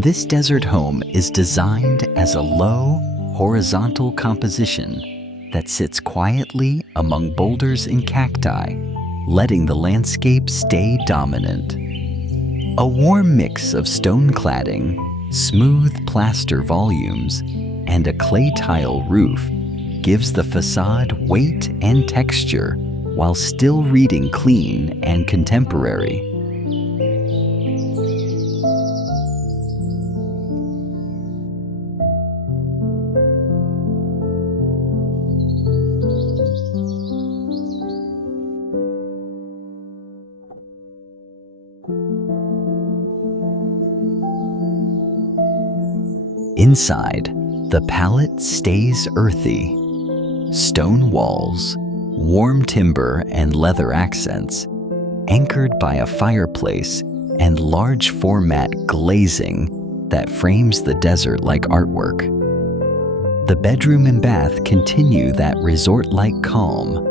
This desert home is designed as a low, horizontal composition that sits quietly among boulders and cacti, letting the landscape stay dominant. A warm mix of stone cladding, smooth plaster volumes, and a clay tile roof gives the facade weight and texture while still reading clean and contemporary. Inside, the palette stays earthy. Stone walls, warm timber and leather accents, anchored by a fireplace and large format glazing that frames the desert like artwork. The bedroom and bath continue that resort-like calm,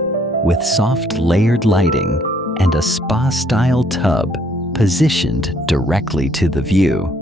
with soft layered lighting and a spa-style tub positioned directly to the view.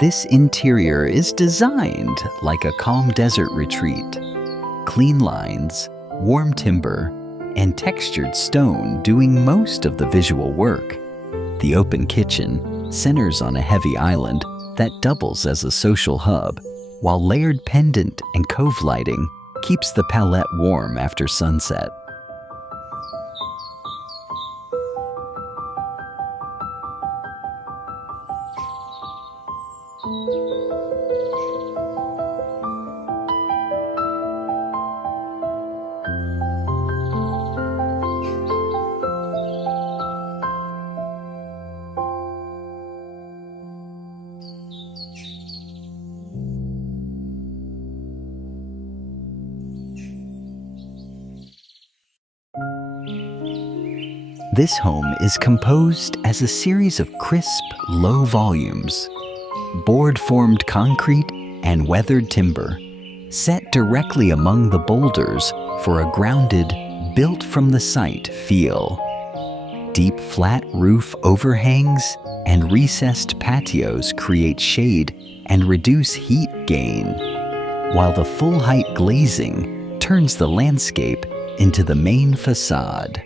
This interior is designed like a calm desert retreat. Clean lines, warm timber, and textured stone doing most of the visual work. The open kitchen centers on a heavy island that doubles as a social hub, while layered pendant and cove lighting keeps the palette warm after sunset. This home is composed as a series of crisp, low volumes, board-formed concrete and weathered timber, set directly among the boulders for a grounded, built-from-the-site feel. Deep flat roof overhangs and recessed patios create shade and reduce heat gain, while the full-height glazing turns the landscape into the main facade.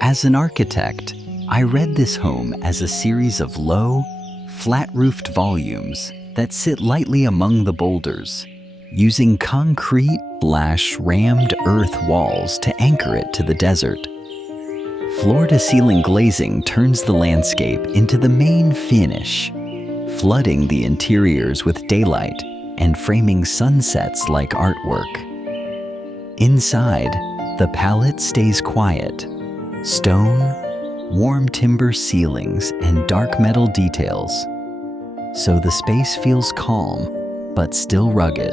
As an architect, I read this home as a series of low, flat-roofed volumes that sit lightly among the boulders, using concrete/rammed earth walls to anchor it to the desert. Floor-to-ceiling glazing turns the landscape into the main finish, flooding the interiors with daylight and framing sunsets like artwork. Inside, the palette stays quiet. Stone, warm timber ceilings, and dark metal details. So the space feels calm, but still rugged.